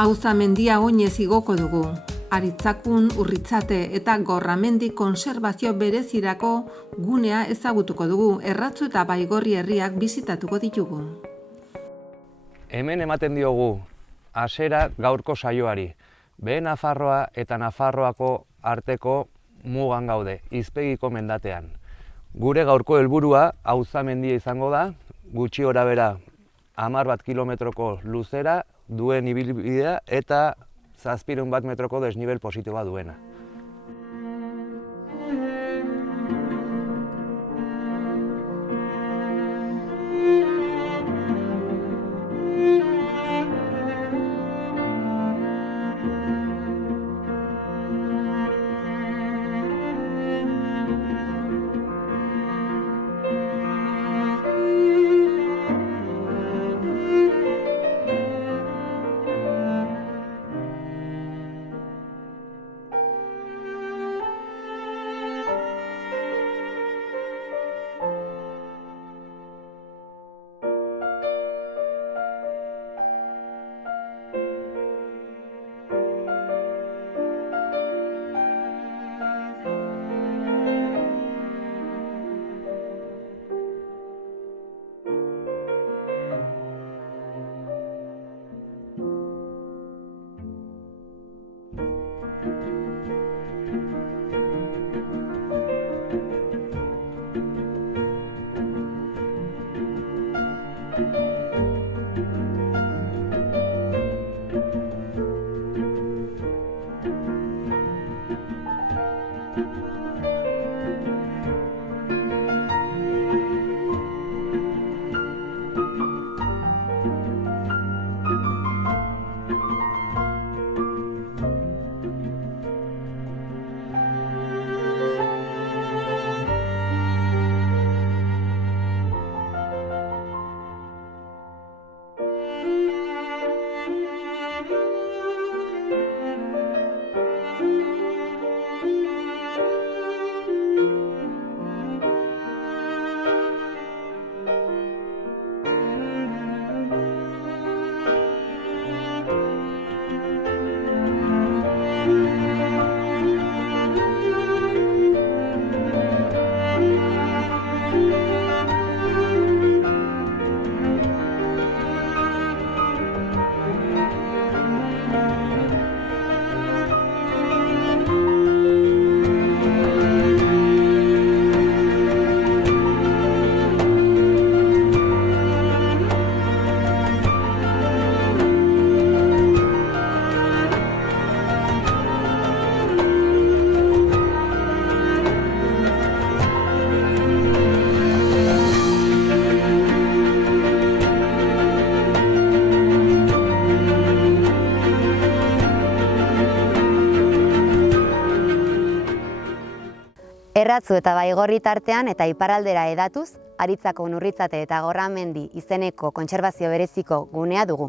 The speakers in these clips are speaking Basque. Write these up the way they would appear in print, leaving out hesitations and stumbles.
Auza mendia oinez igoko dugu. Aritzakun, Urritzate eta Gorramendi kontserbazio berezirako gunea ezagutuko dugu. Erratzu eta Baigorri herriak bizitatuko ditugu. Hemen ematen diogu hasiera gaurko saioari. Behe Nafarroa eta Nafarroako arteko mugan gaude, hizpegiko mendatean. Gure gaurko helburua auza mendia izango da, gutxi gorabehera 10 kilometroko luzera duen ibilbidea eta 700 metroko desnibel positiboa duena. Erratzu eta Baigorri tartean eta iparraldera edatuz, Aritzako, Urritzate eta Gorramendi izeneko kontserbazio bereziko gunea dugu.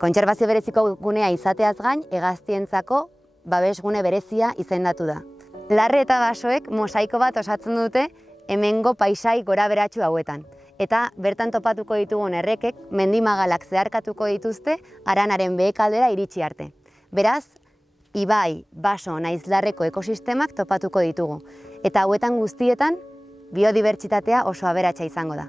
Kontserbazio bereziko gunea izateaz gain, hegaztientzako babesgune berezia izendatu da. Larre eta basoek mosaiko bat osatzen dute hemengo paisai goraberatsu hauetan. Eta bertan topatuko ditugun errekek mendimagalak zeharkatuko dituzte Aranaren behekaldera iritsi arte. Beraz, ibai, baso, naiz larreko ekosistemak topatuko ditugu. Eta hauetan guztietan, biodibertsitatea oso aberatsa izango da.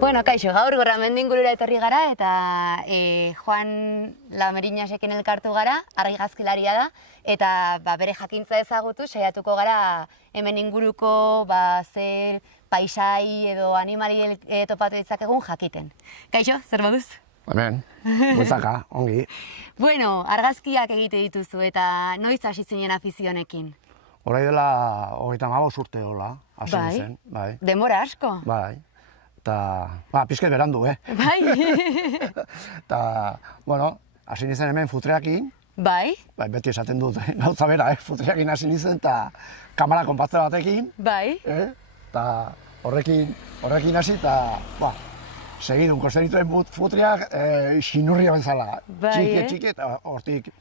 Bueno, kaixo, gaur Gorramendi ingurura etorri gara eta Juan Lamerinasekin elkartu gara, argazkilaria da, eta bere jakintza ezagutu saiatuko gara hemen inguruko zer paisai edo animali topatu ditzakegun jakiten. Kaixo, zer moduz? Hemen, goizaka, ongi. Bueno, argazkiak egite dituzu eta noiz hasi zinen afizionekin? Horai dela 35 urte hola, hasi zen. Denbora asko? Bai. Eta, pixket berandu, Bai. Eta, bueno, hasi nintzen hemen futreakin, Bai. beti esaten dut, gauza bera, futreakin hasi nintzen, eta kamara konpatze batekin, Bai. eta horrekin hasi, eta, segidun, kosten dituen futreak xinurria bezala, Bai, txiki, eta hortik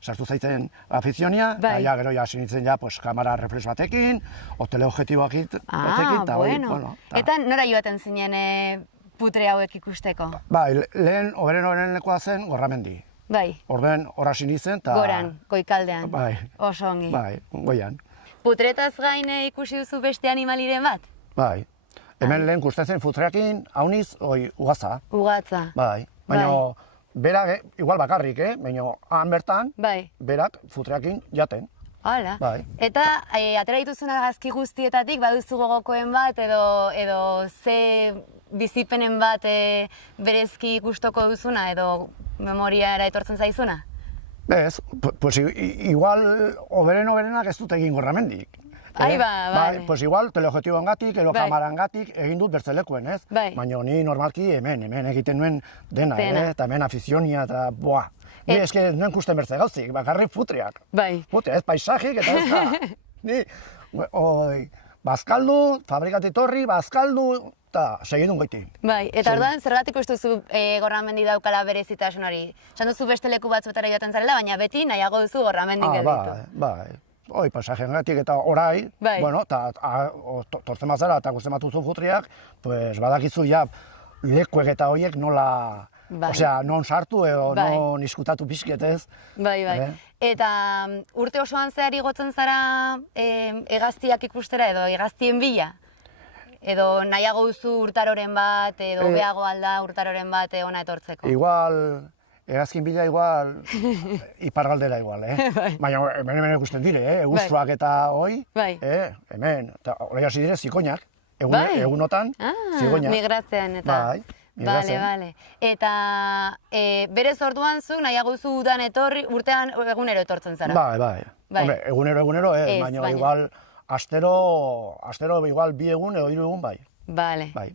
sartu zaitzen afizionia, Bai. eta gero hasi nintzen kamara reflex batekin, o teleobjektiboak batekin, eta bueno. Eta nora joaten zinen putre hauek ikusteko? Bai, lehen, oberen lekoa zen Gorramendi. Bai. Orden hor hasi nintzen, eta... Goran, goikaldean. Bai. Oso ongi. Bai, goian. Putretaz gain ikusi duzu beste animaliren bat? Bai. Hemen lehen kustezen futreakin, hauniz, ugaza. Ugatza. Bai. Baina, berak, igual bakarrik, baina han bertan, Bai. berak futreakin jaten. Hala. Bai. Eta atera dituzun argazki guztietatik baduzu gogokoen bat edo ze bizipenen bat berezki ikustoko duzuna edo memoriara etortzen zaizuna? Bez, pues igual oberenak ez dut egin Gorramendik. Bai, bai. Pues igual teleobjektiboengatik edo Bai. kamarangatik egin dut bertzelekuen, ez? Bai. Baina ni normalki hemen egiten nuen dena, eta hemen afizionia eta boa. Ni eske nuen kusten bertze gauzik, bakarrik futreak. Bai. Futreak, ez paisajik eta ez da. Ni, bazkaldu, fabrikati torri, bazkaldu, eta segidun goiti. Bai, eta orduan zergatik uste duzu Gorramendi daukala berezitasun hori? Esan duzu beste leku batzuetara joaten zarela, baina beti nahiago duzu Gorramendin gelditu. Bai. Paisajeengatik eta orai, Bai. bueno, eta tortzen bazara eta gusten batuzu futriak, pues badakizu ja lekuek eta horiek nola, Bai. osea, non sartu edo Bai. non iskutatu pixket, ez? Bai. Eta urte osoan zehar igotzen zara hegaztiak ikustera edo hegaztien bila? Edo nahiago duzu urtaroren bat, edo hobeago alda urtaroren bat ona etortzeko? Igual, hegazkin bila igual, ipargaldera igual, Baina hemen ikusten dire, Ustruak eta hoi, Bai. Hemen, eta hori hasi dire zikoinak, Bai. egunotan, zigoinak. Migratzean eta... Bai, migratzen. Bale. Eta berez orduan zuk nahiago duzu udan etorri, urtean egunero etortzen zara? Bai. Hombre, egunero, Ez, baina igual, astero igual 2 egun edo 3 egun bai. Bale. Bai.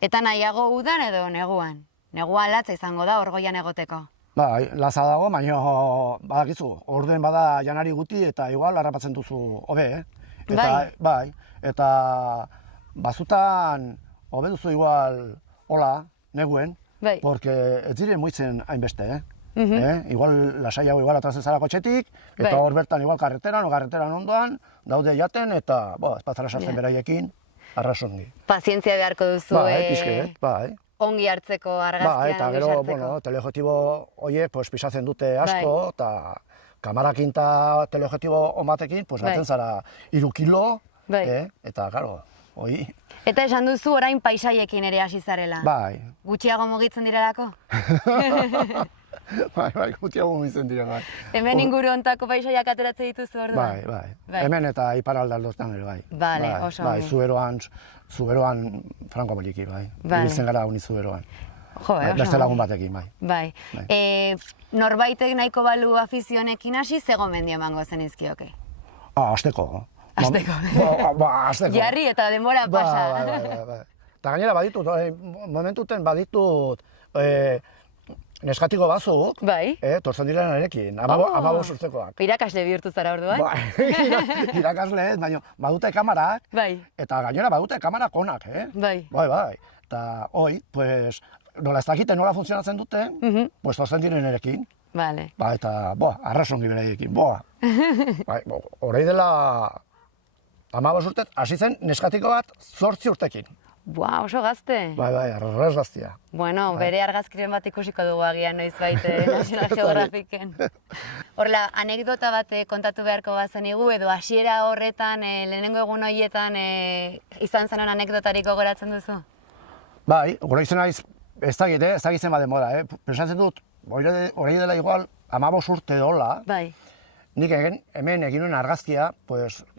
Eta nahiago udan edo neguan? Neguan latza izango da orgoian egoteko. Bai, laza dago, baina badakizu, orduen bada janari guti eta igual harrapatzen duzu hobe, Eta, bai, eta bazutan hobe duzu igual hola, neguen, Bai. porque ez dire muitzen hainbeste, Igual lasaiago igual atrazen zara kotxetik, eta hor bertan igual karreteran ondoan, daude jaten, eta ez batzara sartzen beraiekin, arrasongi. Pazientzia beharko duzu Pixket, bai. ongi hartzeko argazkian, Eta gero, teleobjektibo horiek pisatzen dute asko, eta kamarakin eta teleobjektibo on batekin, baten zara 3 kilo, eta, claro, hoi. Eta esan duzu orain paisaiekin ere hasi zarela. Bai. Gutxiago mugitzen direlako? Bai, gutxiago mugitzen dira, bai. Hemen inguru hontako paisaiak ateratze dituzu orduan? Bai. Hemen eta iparralde aldoztan ere, bai. Bale, oso ongi. Zuberoan franko boliki, bai. Ibiltzen gara honi zuberoan. Jo, oso beste lagun batekin, bai. Bai. Norbaitek nahiko balu afizionekin hasi, ze gomendio emango zenizkioke? Asteko. Asteko. Asteko. Jarri eta denbora pasa. Bai. Eta gainera baditut, momentuten baditut neskatiko batzuk, tortzen diren erekin, 15 urtekoak. Irakasle bihurtu zara orduan? Bai, irakasle ez, baina badute kamarak, eta gainera badute kamarak onak, Bai. Bai. Eta hoi, pues, nola ez dakite nola funtzionatzen dute, pues tortzen diren erekin. Vale. Ba, eta, arrasongi beraiekin, Horai dela 15 urtet, hasi zen neskatiko bat 8 urtekin. Oso gazte. Bai, arras gaztia. Bueno, bere argazkiren bat ikusiko dugu agian noiz baite National Geographiken. Horla, anekdota bat kontatu beharko bazenigu, edo hasiera horretan, lehenengo egun horietan izan zanon anekdotarik gogoratzen duzu? Bai, gora izan naiz, ez dakitzen bat denbora, Pensatzen dut, hori dela igual 15 urte dola. Bai. Nik hemen egin nuen argazkia,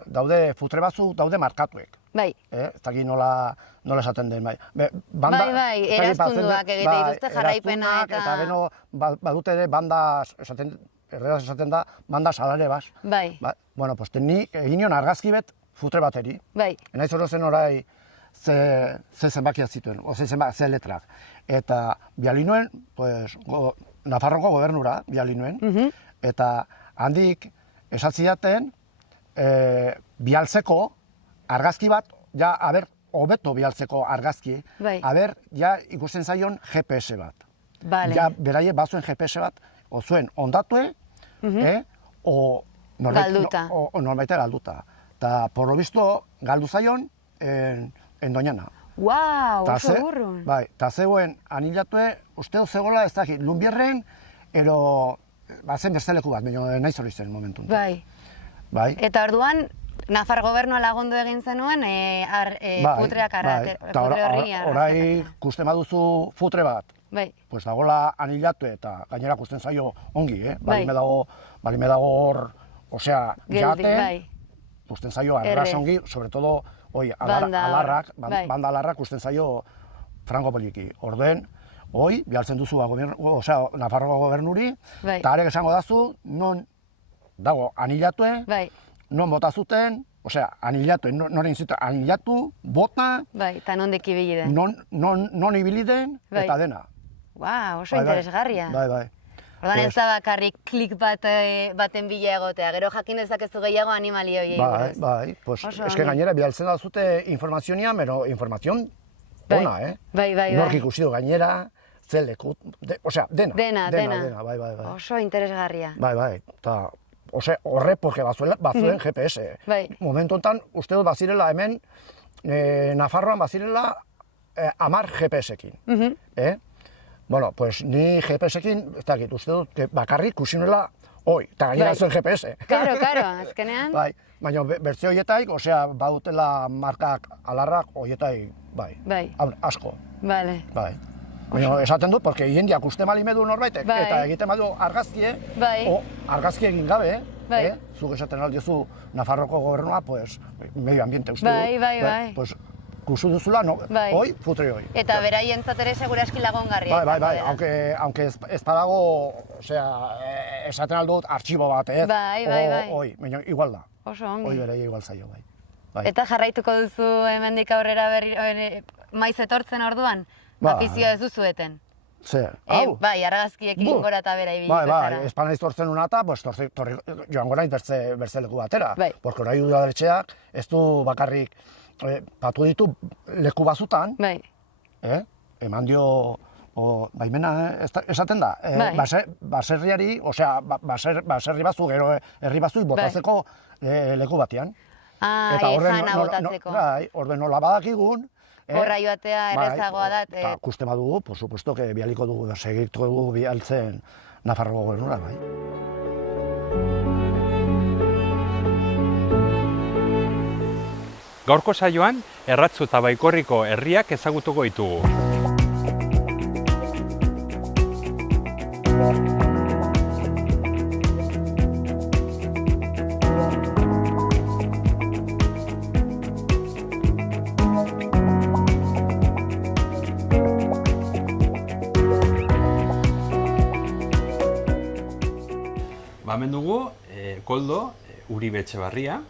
daude futre batzuk, daude markatuek. Bai. Ez dakit nola esaten den, bai. Bai, eraztunduak egite dituzte jarraipena eta gero badute ere banda, erderaz esaten da, banda salare bas. Bai. Bueno, nik egin nion argazki bet futre bateri. Bai. Enaiz orozen orai ze zenbakiak zituen, ze letrak. Eta biali nuen, pues, Nafarroko gobernura biali nuen, eta handik esatziaten bialtzeko argazki bat, ja, hobeto bialtzeko argazki, ja ikusten zaion GPS bat. Ja, beraie bazuen GPS bat, o zuen ondatue, o norbaite galduta. Eta, por lo visto, galdu zaion en Doñana. Wow, oso burrun. Bai, eta zegoen anilatue, uste dut zegoela, ez dakit, Lunbierren, ero, zen beste leku bat, baina nahi zori zen momentu. Bai. Eta orduan, Nafar gobernua lagundu egin zenuen, futreak horri orai kusten baduzu futre bat, pues dagoela anilatue eta gainera kusten zaio ongi, balime dago hor, osea, jaten, kusten zaio arras ongi, sobre todo, banda alarrak kusten zaio frango poliki. Orduen, bialtzen duzu Nafarroko gobernuri, eta arek esango dazu, non dago anilatue, non bota zuten, osea, anilatu, noren zuten, anilatu, bota, eta non deki ibili den. Non ibili den, eta dena. Oso interesgarria. Ordan ez da bakarrik klik baten bila egotea, gero jakin dezakezu gehiago animalioi buruz. Bai, eske gainera bialtzen da zute informazioa, pero informazion ona, Nork ikusi du gainera, zel leku, osea, dena. Dena, bai. Oso interesgarria. Bai, eta horre, porque bazuen GPS. Momentu honetan, uste dut bazirela hemen, Nafarroan bazirela 10 GPS-ekin. Bueno, pues ni GPS-ekin, ez dakit, uste dut, bakarrik kusinuela, eta gainera zuen GPS. Karo, azkenean. Bai, baina bertzio horietaik, osea, badutela markak alarrak, horietaik, asko. Bai. Baina esaten dut, porque hiendiak uste malimedu norbaitek, eta egiten badu argazkie, argazki egin gabe, zuk esaten aldiozu Nafarroko gobernua, pues, medio ambiente uste dut. Bai. Kusu duzula, futre hoi. Eta beraientzat ere seguraski lagungarria. Bai, aunque ez badago, osea, esaten aldut artxibo bat, Bai. Baina igual da. Oso ongi. Hoi beraia igual zaio, bai. Eta jarraituko duzu hemendik aurrera maiz etortzen orduan? Afizioa ez duzueten? Zer, hau? Bai, argazkiekin gora eta bera ibili bezala. Bai, espana iztortzen unata, joan gora bertze leku batera. Porque orai udaletxeak ez du bakarrik patu ditu leku bazutan, eman dio baimena esaten da, baserriari, osea, baserri bazu, gero herri bazu botatzeko leku batean. Jana botatzeko. Orden nola badakigun, horra joatea errezagoa da. Eta kuste badugu, por supuesto, que bialiko dugu, segituko dugu bialtzen Nafarroko gobernura, bai. Gaurko saioan, Erratzu eta Baikorriko herriak ezagutuko ditugu. Hemen dugu, Koldo Uribe Etxebarria,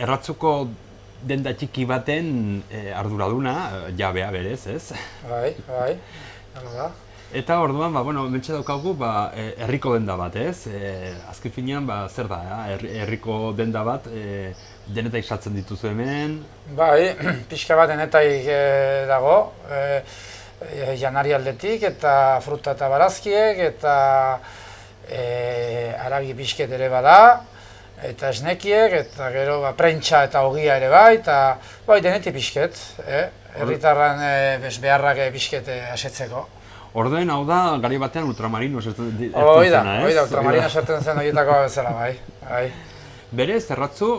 Erratzuko denda txiki baten arduraduna, jabea berez, ez? Bai, da. Eta orduan, mentxe daukagu, herriko denda bat, ez? Azken finean, zer da, herriko denda bat, denetak saltzen dituzu hemen? Bai, pixka bat denetak dago, janari aldetik, eta fruta eta barazkiek, eta haragi pixket ere bada, eta esnekiek, eta gero prentsa eta ogia ere bai, eta denetik pixket, herritarran beharrak pixket asetzeko. Orduen, hau da, gari batean ultramarino esertzen zena, ez? Hoi da, ultramarino esertzen zen horietako bezala, bai. Berez, Erratzu,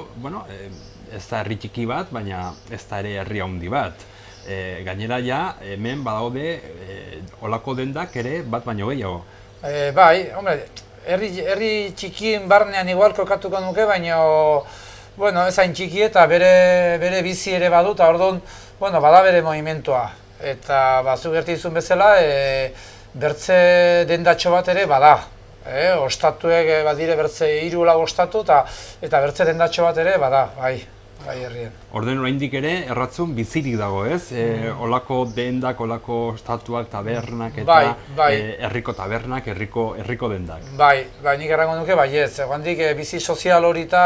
ez da herri txiki bat, baina ez da ere herri handi bat. Gainera ja, hemen badaude olako dendak ere bat baino gehiago. Bai, hombre, herri txikien barnean igual kokatuko nuke, baina ez hain txiki eta bere bizi ere badu, eta orduan, bada bere movimentua. Eta batzuk gertizun bezala, bertze dendatxo bat ere bada. Ostatuek badire bertze 3-4 ostatu, eta bertze dendatxo bat ere bada, bai. bai herrien. Orden oraindik ere erratzun bizirik dago, ez? Olako dendak, olako estatuak, tabernak eta herriko tabernak, herriko dendak. Bai, nik errango nuke baietz. Egoandik bizi sozial hori eta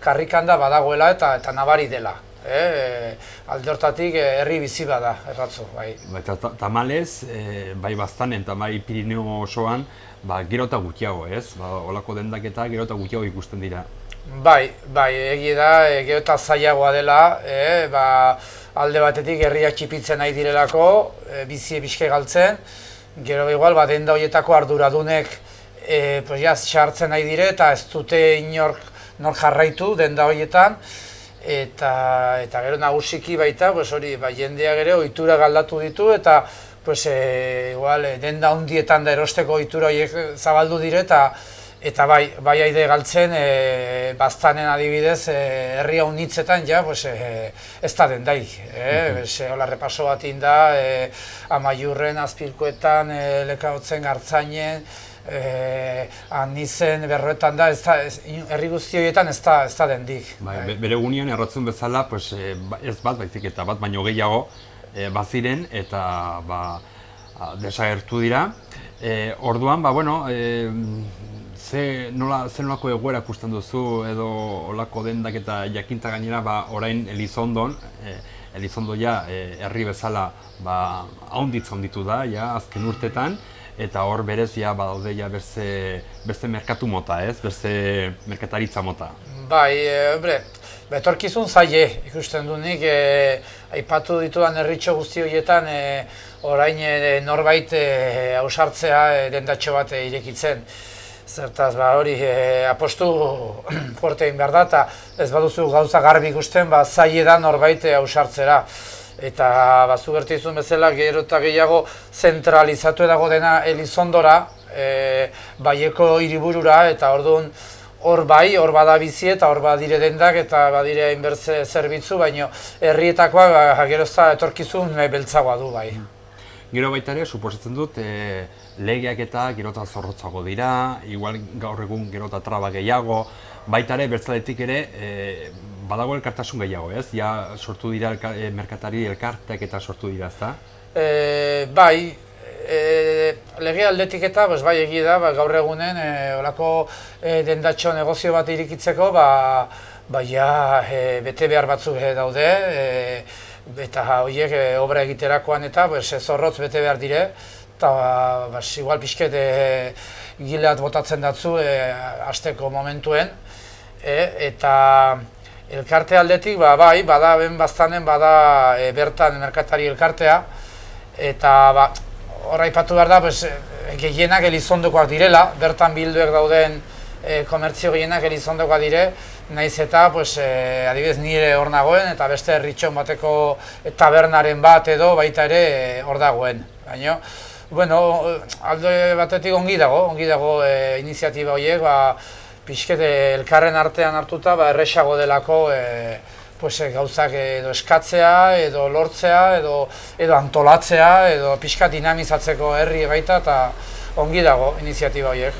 karrikan da badagoela eta nabari dela. Alde hortatik herri bizi bada erratzu, bai. Eta tamalez, bai Baztanen eta bai Pirineo osoan, gero eta gutxiago, ez? Olako dendak eta gero eta gutxiago ikusten dira. Bai, egia da, gero eta zailagoa dela, alde batetik herriak txipitzen nahi direlako, bizie bizke galtzen, gero igual denda horietako arduradunek sartzen nahi dire eta ez dute nor jarraitu denda horietan, eta gero nagusiki baita, hori, jendeak ere ohitura galdatu ditu eta denda hundietan da erosteko ohitura horiek zabaldu dire eta bai aide galtzen, Baztanen adibidez, herria unitzetan ez da dendaik. Hola repaso bat inda, Amaiurren, Azpilkoetan, Lekaotzen, Gartzainen, Anizen, Berroetan da, herri guzti horietan ez da dendik. Bere egunean erratzun bezala, ez bat baizik eta bat baino gehiago baziren eta desagertu dira. Orduan, ze nolako egoera ikusten duzu edo olako dendak eta jakinta gainera orain Elizondon, Elizondo herri bezala haunditz haunditu da azken urtetan, eta hor berez badaude beste merkatu mota, ez? Beste merkataritza mota. Bai, etorkizun zaie ikusten du nik, aipatu ditudan herritxo guzti horietan orain norbait ausartzea dendatxo bat irekitzen. Zertaz, hori apostu fuerte egin behar da, eta ez baduzu gauza garbi ikusten, zaie da norbait ausartzera. Eta zu gertizun bezala gero eta gehiago zentralizatu edago dena Elizondora, Baieko hiriburura, eta orduan hor bada bizi eta hor badire dendak eta badire hainbertze zerbitzu, baina herrietakoa gero ez da etorkizun beltzagoa du bai. Gero baita ere, suposatzen dut, legeak eta gero eta zorrotzago dira, igual gaur egun gero eta traba gehiago, baita ere, bertzaletik ere, badago elkartasun gehiago, ez? Ja sortu dira merkatari elkarteak eta sortu dira, ezta? Bai, lege aldetik eta bai egia da, gaur egunen olako dendatxo negozio bat irikitzeko, bete behar batzuk daude, eta horiek obra egiterakoan eta zorrotz bete behar dire, eta igual pixket gileat botatzen datzu hasteko momentuen, eta elkarte aldetik bada Baztanen bertan merkatari elkartea, eta hor aipatu behar da gehienak Elizondokoak direla, bertan bilduek dauden komertzio gehienak Elizondokoak dire, nahiz eta adibidez nire hor nagoen eta beste herritxon bateko tabernaren bat edo baita ere hor dagoen. Baina, alde batetik ongi dago iniziatiba horiek, pixket elkarren artean hartuta erresago delako gauzak edo eskatzea, edo lortzea, edo antolatzea, edo pixkat dinamizatzeko herri baita eta ongi dago iniziatiba horiek.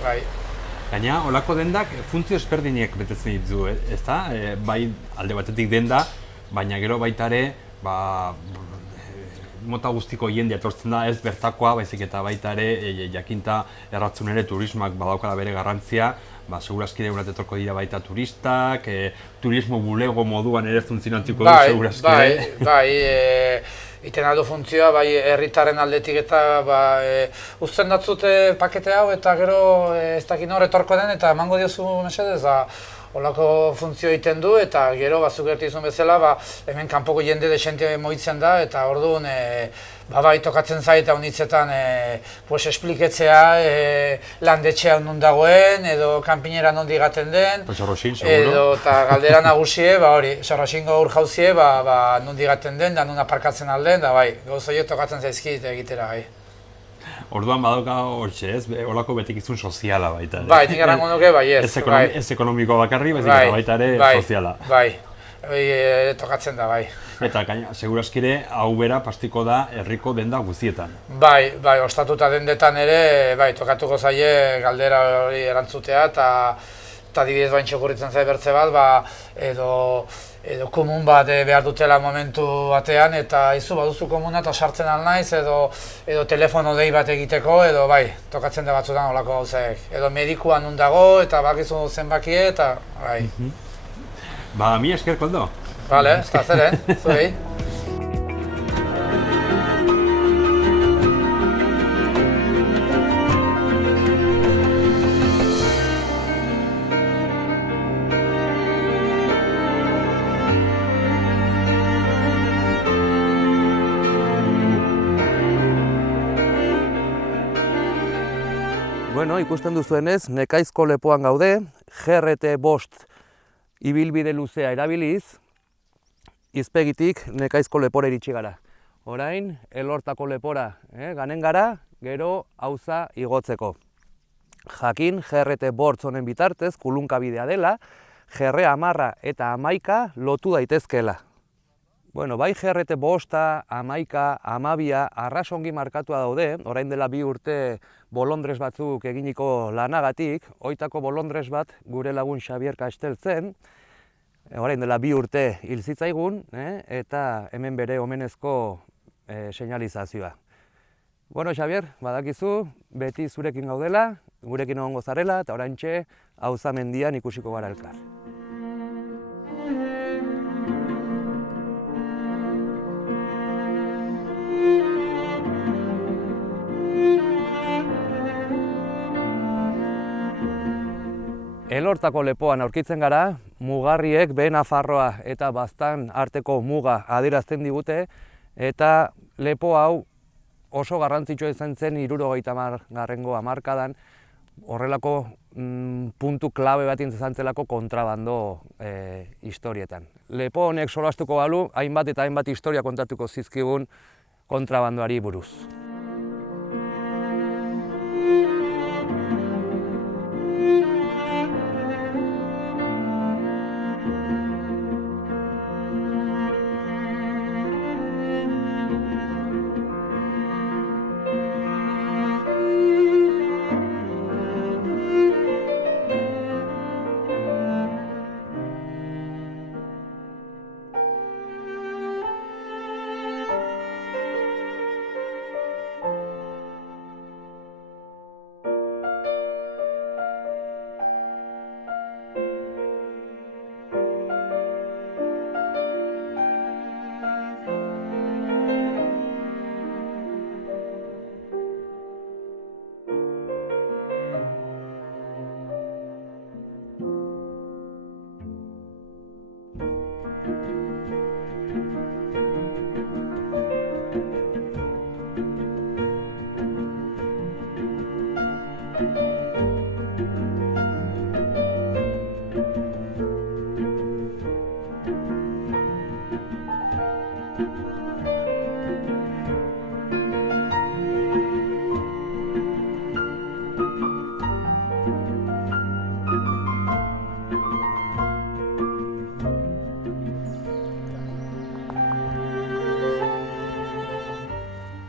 Gaina, olako dendak funtzio ezberdinek betetzen ditu, ezta? Bai alde batetik denda, baina gero baita ere, mota guztiko jendea etortzen da, ez bertakoa, baizik eta baita ere, jakinta erratzun ere turismoak badaukala bere garrantzia, segurazki deurat etorko dira baita turistak, turismo bulego moduan ere funtzionatuko du segurazki. Bai, iten aldo funtzioa, herritarren aldetik eta uzten datzute pakete hau eta gero ez dakin hor etorko den eta emango diozu mesedez, holako funtzio egiten du eta gero bazuk gertizun bezala hemen kanpoko jende desente moitzen da eta orduan tokatzen zaita unitzetan espliketzea landetxea non dagoen edo kanpinera non digaten den edo eta galdera nagusie, Sorroxingo ur jauzie non digaten den, da non aparkatzen alden, da gauz horiek tokatzen zaizkit egitera. Orduan badauka hortxe, ez? Olako betekizun soziala baita ere. Bai, nik errango nuke ez. Ez ekonomiko bakarri, baizik eta baita ere soziala. Bai, tokatzen da, bai. Eta segurazkire hau bera pastiko da herriko denda guztietan. Bai, ostatuta dendetan ere, tokatuko zaie galdera hori erantzutea eta adibidez bain txokurritzen zait bertze bat, edo komun bat behar dutela momentu batean, eta izu baduzu komuna eta sartzen alnaiz, edo telefono dei bat egiteko, edo bai, tokatzen da batzutan olako gauzek. Edo medikuan nun dago, eta bakizu zenbakie, eta bai. Ba, mi esker, Koldo. Bale, ez da zeren, zuei. Bueno, ikusten duzuenez, Nekaizko lepoan gaude, GRT5 ibilbide luzea erabiliz, izpegitik Nekaizko lepora iritsi gara. Orain, Elortako lepora ganen gara, gero auza igotzeko. Jakin, GRT5 honen bitartez, kulunkabidea dela, GR10 eta 11 lotu daitezkeela. Bueno, bai GRT5, 11, 12 arrasongi markatua daude, orain dela 2 urte bolondres batzuk eginiko lanagatik, hoitako bolondres bat gure lagun Xabier Kastel zen, orain dela 2 urte hil zitzaigun, eta hemen bere omenezko seinalizazioa. Bueno, Xabier, badakizu, beti zurekin gaudela, gurekin egongo zarela, eta oraintxe auza mendian ikusiko gara elkar. Elortako lepoan aurkitzen gara, mugarriek Behe Nafarroa eta Baztan arteko muga adierazten digute, eta lepo hau oso garrantzitsua izan zen 70. hamarkadan, horrelako puntu klabe bat izan zelako kontrabando historietan. Lepo honek solastuko balu, hainbat eta hainbat historia kontatuko zizkigun kontrabandoari buruz.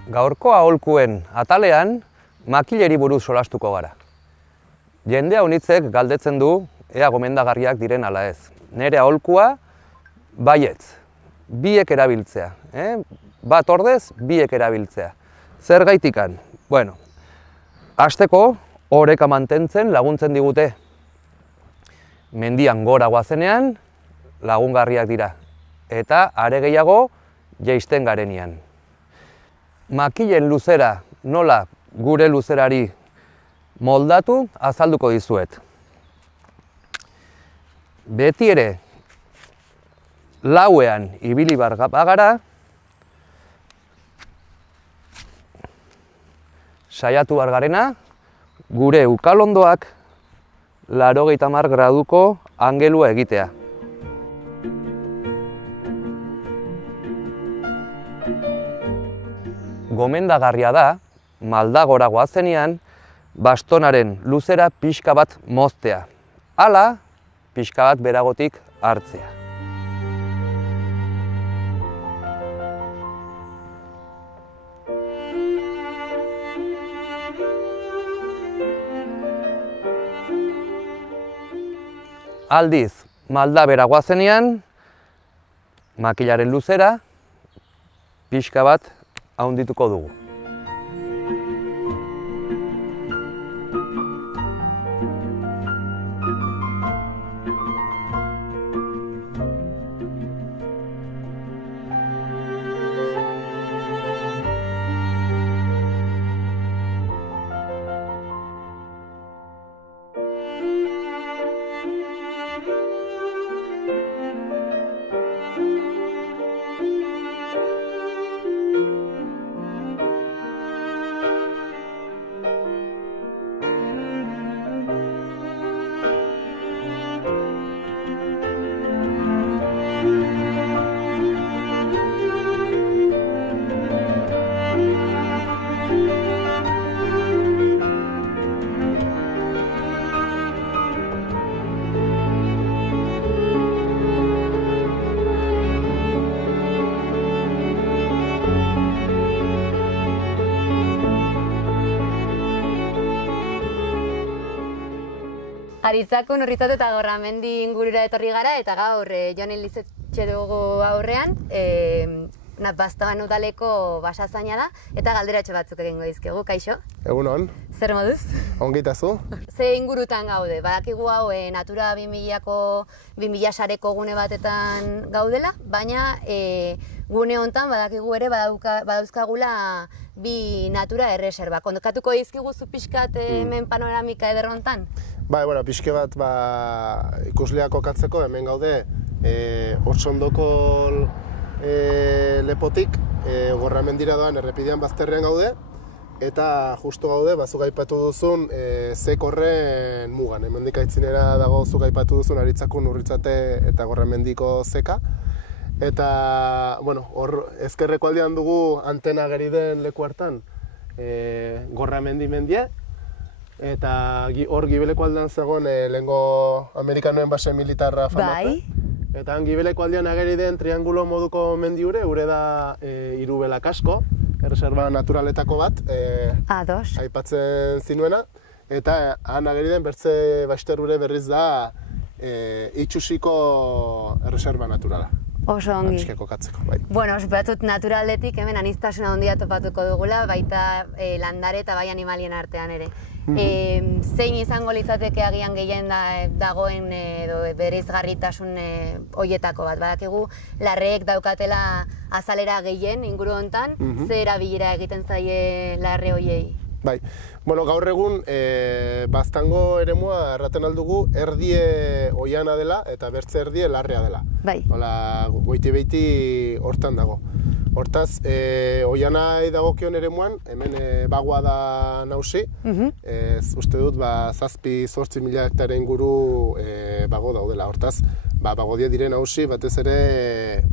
Gaurko aholkuen atalean makileri buruz solastuko gara. Jende haunitzek galdetzen du ea gomendagarriak diren ala ez. Nere aholkua baietz, biek erabiltzea. Bat ordez, biek erabiltzea. Zer gaitikan? Bueno, hasteko oreka mantentzen laguntzen digute. Mendian gora goazenean lagungarriak dira. Eta are gehiago jaisten garenean. Makilen luzera nola gure luzerari moldatu azalduko dizuet. Beti ere lauean ibili bagara, saiatu bargarena gure ukalondoak 80 graduko angelua egitea. Gomendagarria da, maldagora goazenean, bastonaren luzera pixka bat moztea. Hala, pixka bat beragotik hartzea. Aldiz, Maldabera goazenean, makilaren luzera, pixka bat haundituko dugu. Aritzakun, Urritzate eta Gorramendi ingurura etorri gara, eta gaur Jon Elizetxe dugu aurrean, Baztaban udaleko basazaina da, eta galderatxo batzuk egingo dizkigu, kaixo? Egunon. Zer moduz? Ongitazu. Ze ingurutan gaude, badakigu hau Natura 2000 sareko gune batetan gaudela, baina gune hontan badakigu ere badauzkagula bi natura erreserba. Kondokatuko dizkiguzu pixkat hemen panoramika eder hontan? Bueno, pixke bat ikusleak kokatzeko hemen gaude Otsondoko lepotik Gorramendira doan errepidean bazterrean gaude, eta justu gaude zuk aipatu duzun zek horren mugan. Hemendik aitzinera dago zuk aipatu duzun Aritzakun, Urritzate eta Gorramendiko zeka. Eta, hor ezkerreko aldean dugu antena ageri den leku hartan Gorramendi mendie, eta hor gibeleko aldean zegoen lehengo Amerikanoen base militarra famate. Eta han gibeleko aldean ageri den triangulo moduko mendi ure da Irubela kasko, erreserba naturaletako bat, aipatzen zinuena. Eta han ageri den bertze basterure berriz da itxusiko erreserba naturala. Oso ongi. Pixkeko katzeko, bai. Batut naturaldetik hemen aniztasuna handia topatuko dugula, baita landare eta bai animalien artean ere. Zein izango litzateke agian gehien dagoen edo bereizgarritasun hoietako bat? Badakigu larreek daukatela azalera gehien inguru hontan, ze erabilera egiten zaie larre hoiei? Bai, gaur egun Baztango eremua erraten aldugu erdie oiana dela eta bertze erdie larrea dela. Bai. Goiti-beiti hortan dago. Hortaz, oianai dagokion eremuan, hemen bagua da nausi, uste dut 7-8 mila hektare inguru bago daudela. Hortaz, bagodie diren nausi, batez ere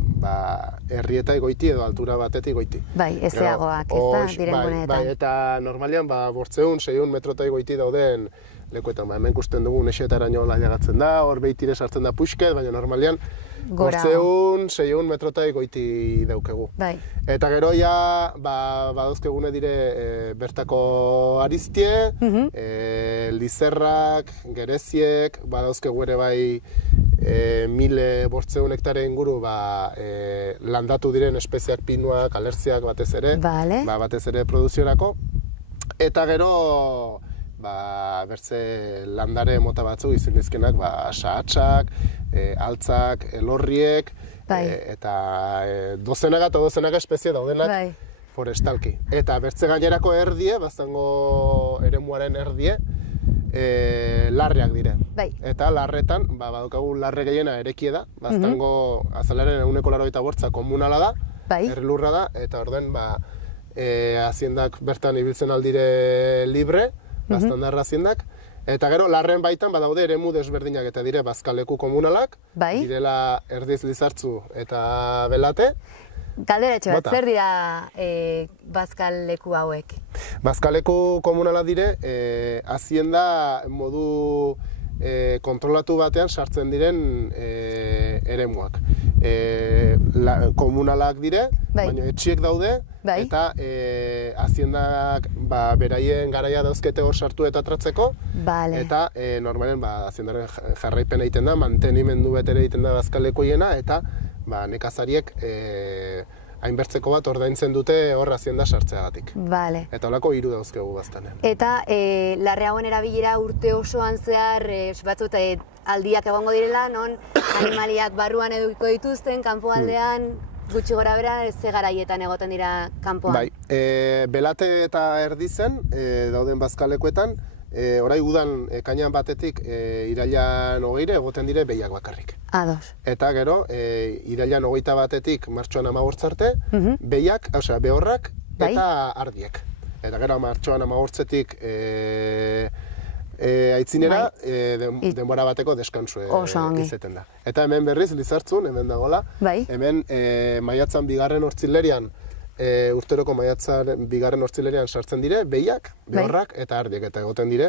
herrietai goiti edo altura batetik goiti. Bai, ezeagoak ez da, diren guneetan. Bai, eta normalian 500-600 metrotai goiti dauden lekuetan. Hemen ikusten dugu nexetaraino laiagatzen da, hor behitire sartzen da puxket, baina normalian 500-600 metrotai goiti daukegu. Eta gero ja, badauzkegune dire bertako ariztie, lizerrak, gereziek, badauzkegu ere bai 1.500 hektare inguru landatu diren espeziak pinuak, alertziak batez ere produziorako. Eta gero bertze landare mota batzuk izan dizkenak sahatsak, altzak, elorriek, eta dozenaka espezie daudenak forestalki. Eta bertze gainerako erdie, Baztango eremuaren erdie, larreak dire. Eta larretan, badaukagu larre gehiena erekie da, Baztango azalaren 180 komunala da, herrilurra da, eta orden haziendak bertan ibiltzen aldire libre, Baztandarra haziendak, eta gero larren baitan badaude eremu desberdinak eta dire bazkaleku komunalak, direla Erdiz, Lizartzu eta Belate. Galderatxo bat, zer dira bazkaleku hauek? Bazkaleku komunala dire, hazienda modu kontrolatu batean sartzen diren eremuak. komunalak dire, baina etxiek daude, eta haziendak beraien garaia dauzkete hor sartu eta tratzeko, eta normalen haziendaren jarraipen egiten da, mantenimendu betere egiten da bazkalekoiena, eta nekazariek hainbertzeko bat ordaintzen dute hor hazienda sartzeagatik. Eta holako 3 dauzkegu baztanen. Eta larre hauen erabilera urte osoan zehar, batzut aldiak egongo direla, non animaliak barruan edukiko dituzten, kanpoaldean, gutxi gora bera, ze garaietan egoten dira kanpoan? Bai, belate eta erdizen dauden bazkalekoetan, orai udan ekainan batetik irailan 20 egoten dire behiak bakarrik. Ados. Eta gero, irailan 21-etik martxoan 15 arte, behiak, osea, behorrak eta ardiek. Eta gero, martxoan 15-etik aitzinera, denbora bateko deskansu izeten da. Eta hemen berriz, Lizartzun, hemen dagoela, hemen maiatzan 2. hortzilerian, urteroko maiatzan 2. hortzilerian sartzen dire, behiak, behorrak eta ardiek, eta egoten dire,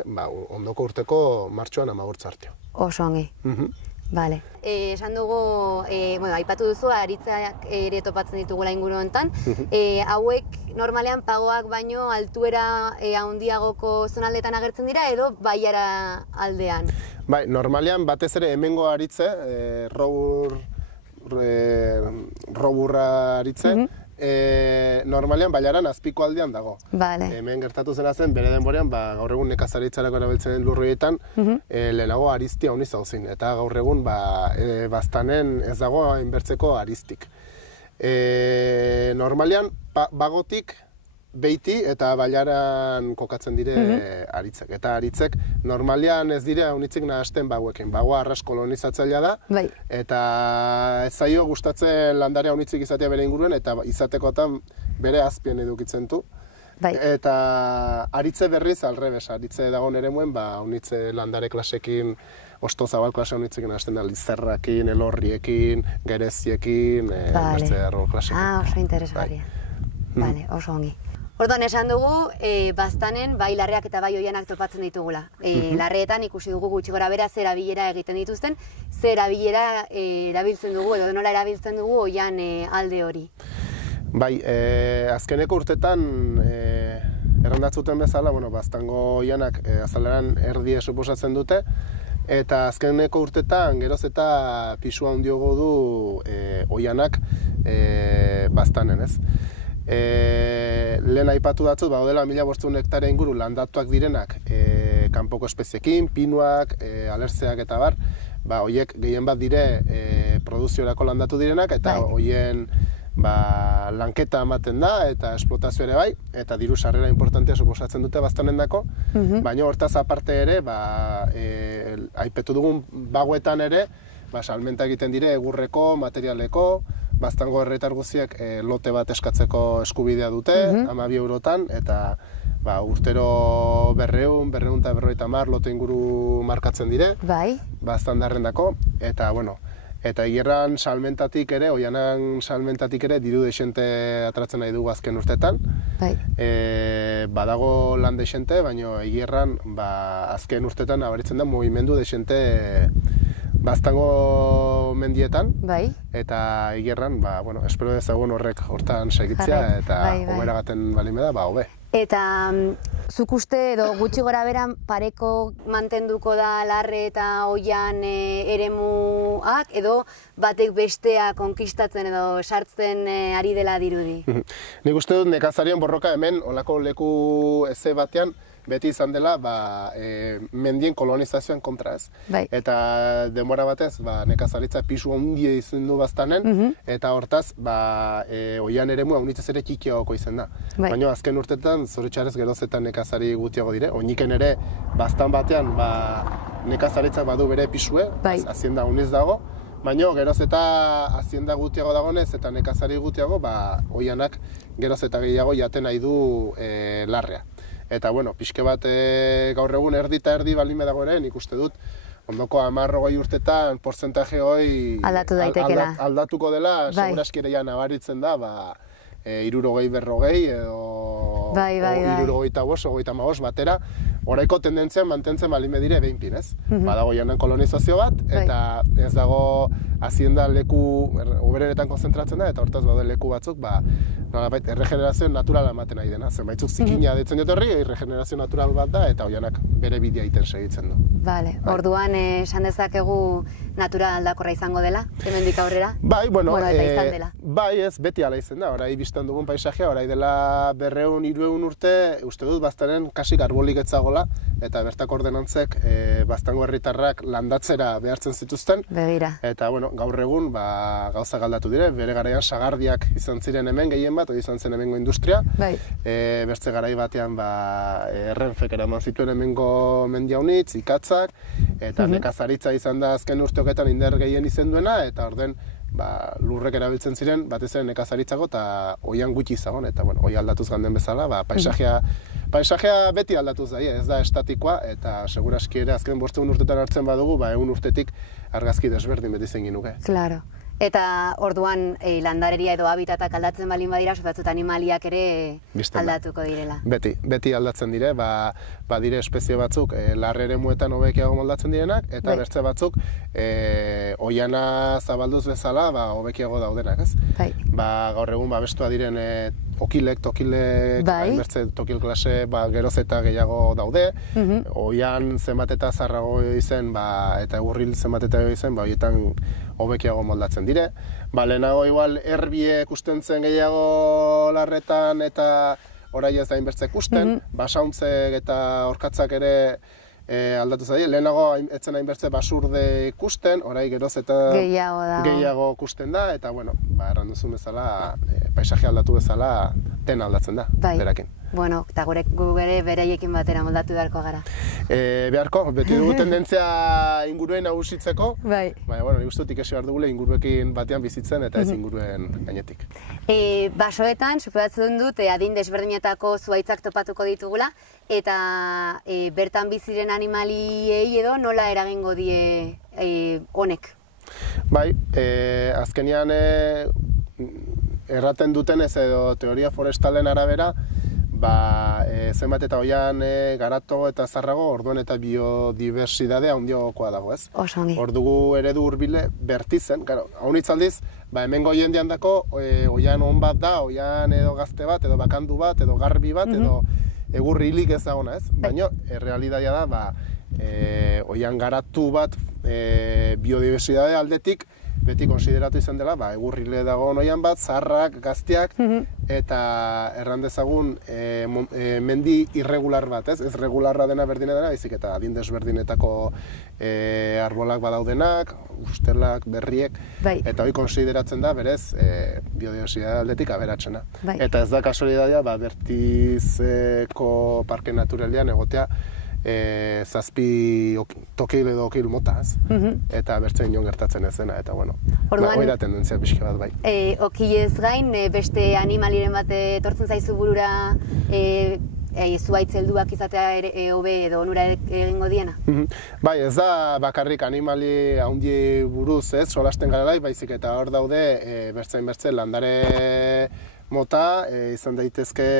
ondoko urteko martxoan 15 arte. Oso ongi. Bale. Esan dugu, aipatu duzu, aritzak ere topatzen ditugula inguru honetan. Hauek normalean pagoak baino altuera handiagoko zonaldetan agertzen dira edo baiara aldean? Bai, normalean batez ere hemengo aritze, roburra aritze, normalean bailaran azpiko aldean dago. Hemen gertatu zena zen, bere denborean, gaur egun nekazaritzarako erabiltzen den lurroietan, lehenago ariztia honi zauzin, eta gaur egun baztanen ez dago hainbertzeko ariztik. Normalean, bagotik, beiti eta bailaran kokatzen dire aritzek. Eta aritzek normalean ez dire haunitzik nahasten bagoekin. Bagoa arras kolonizatzailea da, eta ez zaio gustatzen landare haunitzik izatea bere inguruen, eta izatekotan bere azpien edukitzen du. Eta aritze berriz alrebes, aritze dagoen ere muen, haunitze landare klasekin, osto zabal klase haunitzekin hasten da, lizerrakin, elorriekin, gereziekin, bertze errol klasekin. Oso interesgarria. Bale, oso ongi. Orduan, esan dugu, baztanen bai larreak eta bai oianak topatzen ditugula. Larreetan ikusi dugu gutxi gora bera zer erabilera egiten dituzten, zer erabilera erabiltzen dugu edo nola erabiltzen dugu oian alde hori. Bai, azkeneko urtetan errandatzuten bezala, baztango oianak azaleran erdie suposatzen dute, eta azkeneko urtetan geroz eta pisua handiogo du oianak baztanen, ez? Lehen aipatu datzut, daudela 1500 hektarea inguru landatuak direnak kanpoko espeziekin, pinuak, alertzeak eta bar, horiek gehien bat dire produziorako landatu direnak, eta horien lanketa ematen da, eta esplotazio ere bai, eta diru sarrera importantea suposatzen dute baztanendako, baina hortaz aparte ere, aipetu dugun bagoetan ere, salmenta egiten dire egurreko, materialeko, baztango herritar guztiak lote bat eskatzeko eskubidea dute, 12 eurotan, eta urtero 200, 250 lote inguru markatzen dire, baztandarrendako, eta eta hierran salmentatik ere, oianan salmentatik ere, diru desente atratzen nahi dugu azken urtetan. Badago lan desente, baina hierran azken urtetan abaritzen da mugimendu desente baztango mendietan, eta hierran, espero dezagun horrek hortan segitzea, eta hoberagaten balime da, hobe. Eta zuk uste edo gutxi gora beran pareko mantenduko da larre eta oian eremuak edo batek bestea konkistatzen edo sartzen ari dela dirudi? Nik uste dut nekazarien borroka hemen olako leku eze batean beti izan dela mendien kolonizazioen kontra ez. Eta denbora batez nekazaritza pisu handia izan du baztanen, eta hortaz oian eremua unitzez ere txikiagoko izan da. Baina azken urtetan zoritxarrez geroz eta nekazari gutiago dire. Oiniken ere baztan batean nekazaritzak badu bere pisue, hazienda uniz dago, baina geroz eta hazienda gutiago dagonez eta nekazari gutiago oianak geroz eta gehiago jaten nahi du larrea. Eta, pixke bat gaur egun erdi eta erdi balime dago ere, nik uste dut, ondoko 10-20 urtetan portzentaje hoi aldatuko dela, seguraski ere ja nabaritzen da, 60-40 edo 65 batera, oraiko tendentzian mantentzen balin bedire behinpin, ez? Badago janen kolonizazio bat, eta ez dago hazienda leku oberenetan konzentratzen da, eta hortaz badu leku batzuk, nolabait, erregenerazio naturala ematen ari dena. Zenbaitzuk zikina ditzen dut horri, erregenerazio natural bat da, eta hoianak bere bidea egiten segitzen du. Bale, orduan esan dezakegu natura aldakorra izango dela, hemendik aurrera? Bai, bueno, eta izan dela. Bai, ez, beti ala izan da. Orai biztan dugun paisajea, orai dela 200-300 urte, uste dut baztanen kasik arbolik etzagola, eta bertako ordenantzek baztango herritarrak landatzera behartzen zituzten. Begira. Eta, bueno, gaur egun gauza galdatu dire, bere garaian sagardiak izan ziren hemen gehien bat, hori izan zen hemengo industria. Bai. Bertze garai batean errenfek eraman zituen hemengo mendiaunitz, ikatzak, eta nekazaritza izan da azken urteoketan indar gehien izen duena, eta orden lurrek erabiltzen ziren, batez ere nekazaritzako eta oian gutxi izagon, eta hoi aldatuz ganden bezala, paisajea beti aldatuz da, ez da estatikoa, eta seguraski ere azken 500 urtetan hartzen badugu, 100 urtetik argazki desberdin beti zen ginuke. Claro. Eta orduan landareria edo habitatak aldatzen balin badira, batzuet animaliak ere aldatuko direla. Beti aldatzen dire, badire espezie batzuk larre eremuetan hobekiago moldatzen direnak, eta bertze batzuk oiana zabalduz bezala hobekiago daudenak, ez? Gaur egun bestua diren tokilek, bertze tokil klase geroz eta gehiago daude, oian zenbat eta zarrago izen, eta egurril zenbat eta izen, horietan hobekiago moldatzen dire. Lehenago igual erbiek usten zen gehiago larretan eta orai ez da inbertzek usten, basauntzek eta orkatzak ere aldatu zaila. Lehenago etzen hainbertze basurde ikusten, orai geroz eta gehiago ikusten da, eta erran duzun bezala, paisaje aldatu bezala, den aldatzen da, berakin. Bueno, eta gu bere beraiekin batera moldatu beharko gara. Beharko, beti dugu tendentzia inguruen nagusitzeko, baina nik uste dut ikasi behar dugule inguruekin batean bizitzen eta ez inguruen gainetik. Basoetan, suposatzen dut, adin desberdinetako zuhaitzak topatuko ditugula, eta bertan biziren animaliei edo nola eragingo die honek? Bai, azkenean erraten dutenez edo teoria forestalen arabera, zenbat eta oian garato eta zarrago, orduan eta biodibertsidadea handiokoa dago, ez? Ordugu eredu hurbile bertizen, haunitz aldiz, hemengo jendean dako oian on bat da, oian edo gazte bat, edo bakandu bat, edo garbi bat, edo egurri hilik ez dagona, ez? Baina, errealitatea da, oian garatu bat biodibertsidade aldetik, beti konsideratu izan dela, egurrile dago oian bat, zaharrak, gazteak, eta erran dezagun mendi irregular bat, ez regularra dena berdina dena, baizik eta adin desberdinetako arbolak badaudenak, ustelak, berriek, eta hori konsideratzen da, berez, biodibertsitate aldetik aberatsena. Eta ez da kasualitatea, Bertizeko Parke Naturalean egotea, zazpi tokil edo okil mota, ez? Eta bertzen inon gertatzen ez dena, eta hori da tendentzia pixka bat bai. Okilez gain, beste animaliren bat etortzen zaizu burura zuhaitz helduak izatea hobe edo onura egingo diena? Bai, ez da bakarrik animali handi buruz, ez, solasten garelai, baizik eta hor daude bertzen landare mota, izan daitezke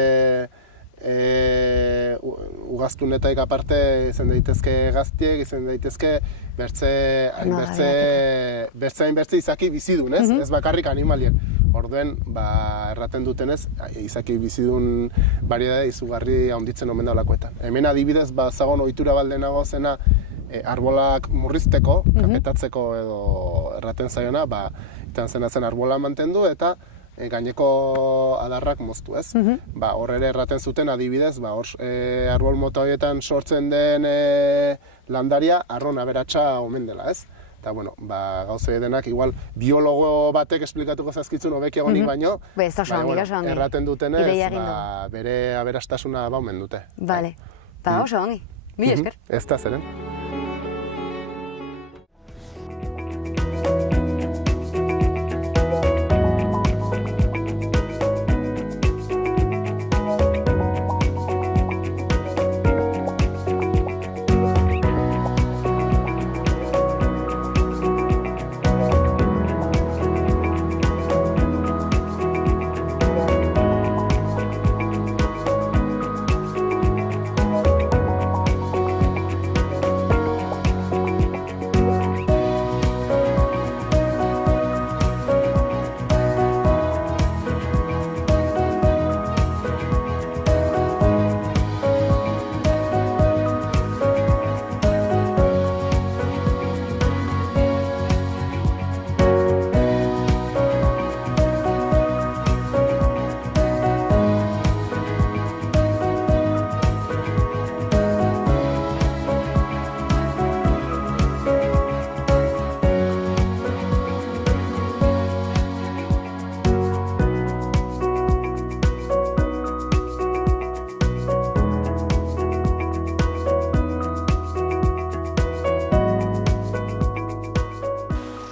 ugaztunetaik aparte izan daitezke gaztiek, izan daitezke bertze izaki bizidun, ez? Ez bakarrik animalien. Orduen, erraten dutenez, izaki bizidun variedade izugarri handitzen omen da olakoetan. Hemen adibidez, zagon ohitura baldenago zena arbolak murrizteko, kapetatzeko edo erraten zaiona, izan zen arbola mantendu eta gaineko adarrak moztu, ez? Hor ere erraten zuten adibidez, arbol mota horietan sortzen den landaria arron aberatsa omen dela, ez? Eta, gauze denak, igual, biologo batek esplikatuko zazkitzun hobekiagonik baino, erraten dutenez, bere aberastasuna omen dute. Bale, oso ongi, mila esker. Ez da zeren.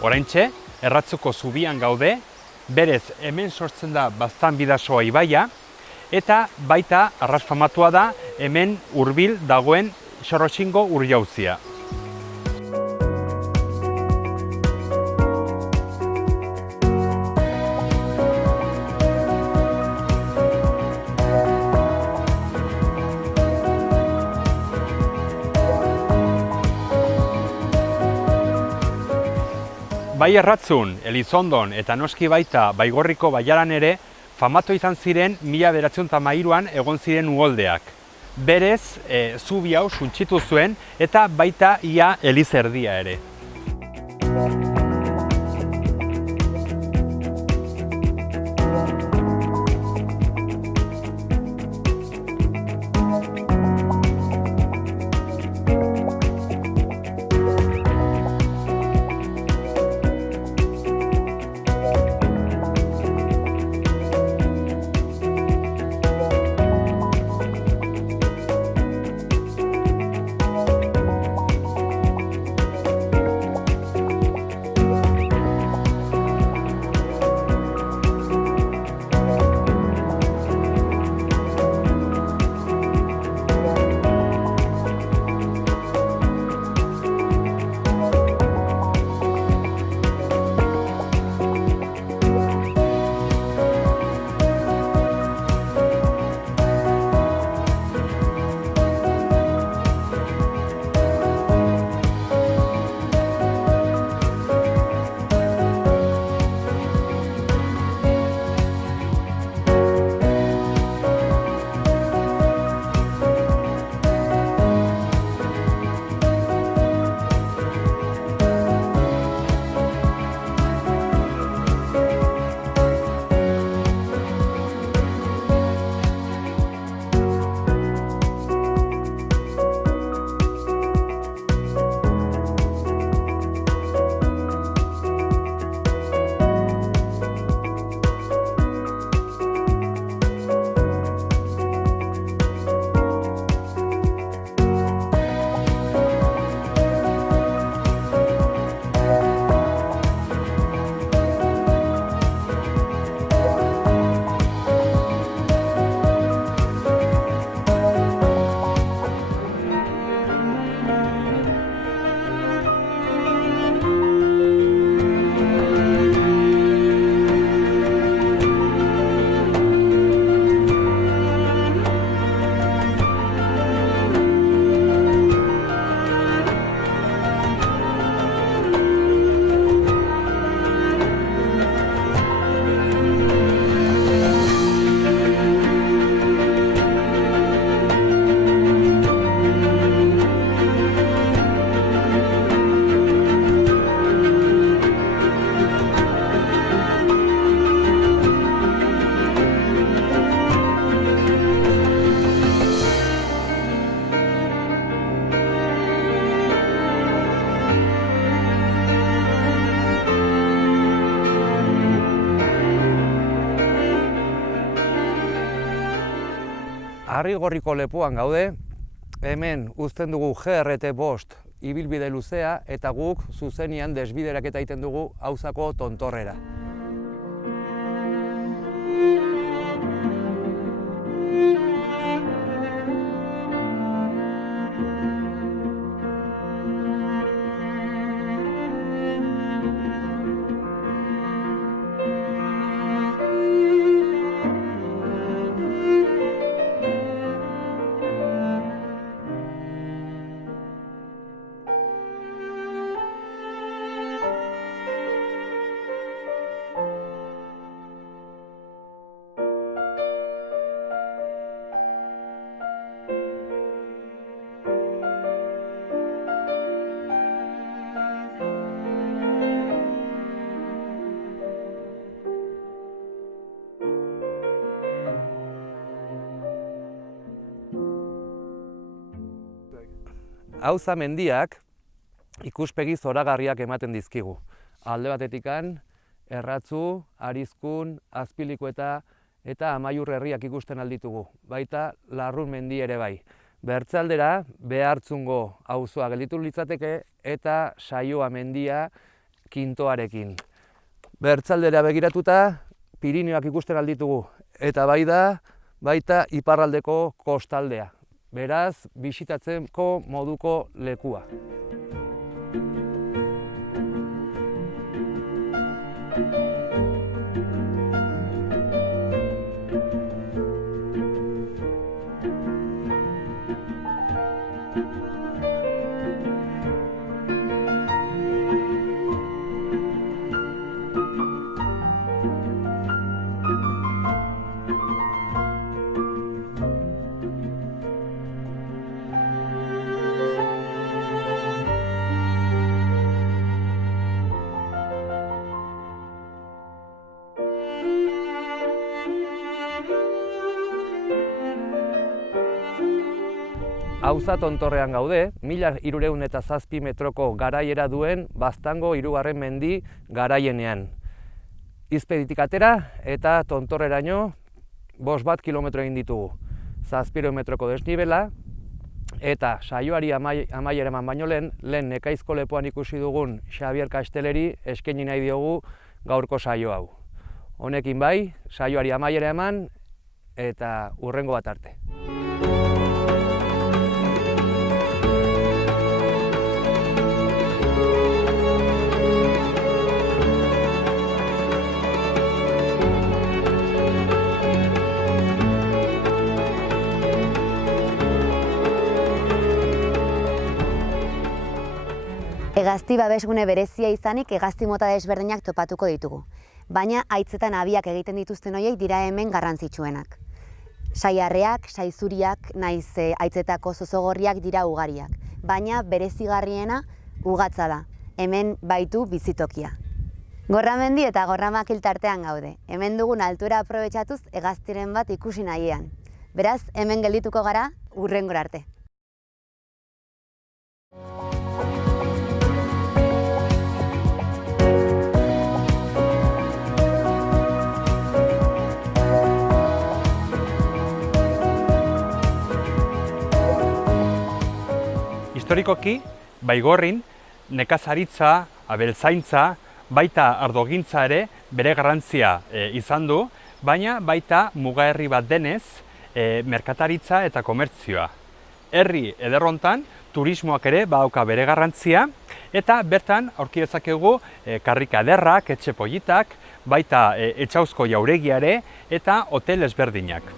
Oraintxe, Erratzuko zubian gaude, berez hemen sortzen da Baztan Bidasoa ibaia, eta baita arras famatua da hemen hurbil dagoen Xorrotxingo ur-jauzia. Bai Erratzun, Elizondon eta noski baita Baigorriko Baiaran ere, famatu izan ziren 1913an egon ziren uholdeak. Berez, zubi hau suntsitu zuen eta baita ia elizerdia ere. Arrigorriko lepoan gaude, hemen uzten dugu GRT5 ibilbide luzea eta guk zuzenian desbideraketa egiten dugu Auzako tontorrera. Auza mendiak ikuspegi zoragarriak ematen dizkigu. Alde batetikan, Erratzu, Arizkun, Azpilikueta eta Amaiur herriak ikusten alditugu. Baita Larrun mendi ere bai. Bertzaldera, Behartzungo auzoa gelditu litzateke eta Saioa mendia Kintoarekin. Bertzaldera begiratuta, Pirinioak ikusten alditugu, eta baita iparraldeko kostaldea. Beraz, bisitatzeko moduko lekua. Auza tontorrean gaude, 1307 metroko garaiera duen Baztango 3. mendi garaienean. Izpeditik atera eta tontorreraino 5 kilometro egin ditugu. 700 metroko desnibela eta saioari amaiera eman baino lehen Nekaizko lepoan ikusi dugun Xabier Kasteleri eskaini nahi diogu gaurko saio hau. Honekin bai, saioari amaiera eman eta hurrengo bat arte. Hegazti babesgune berezia izanik hegazti mota desberdinak topatuko ditugu, baina haitzetan abiak egiten dituzten horiek dira hemen garrantzitsuenak. Saiarreak, saizuriak, naiz haitzetako zozogorriak dira ugariak, baina berezigarriena ugatza da, hemen baitu bizitokia. Gorramendi eta Gorramakil tartean gaude, hemen dugun altura aprobetxatuz hegaztiren bat ikusi nahiean. Beraz, hemen geldituko gara, hurrengora arte. Historikoki, Baigorrin, nekazaritza, abeltzaintza, baita ardogintza ere bere garrantzia izan du, baina baita mugaherri bat denez, merkataritza eta komertzioa. Herri ederrontan, turismoak ere badauka bere garrantzia, eta bertan aurki dezakegu karrika ederrak, etxe politak, baita etxauzko jauregiare eta hotel ezberdinak.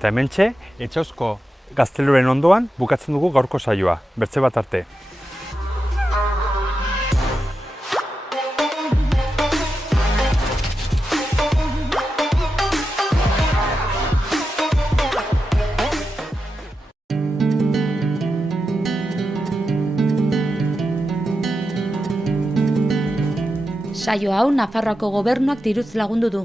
Eta hementxe, Etxauzko gazteluaren ondoan bukatzen dugu gaurko saioa, bertze bat arte. Saio hau Nafarroako gobernuak diruz lagundu du.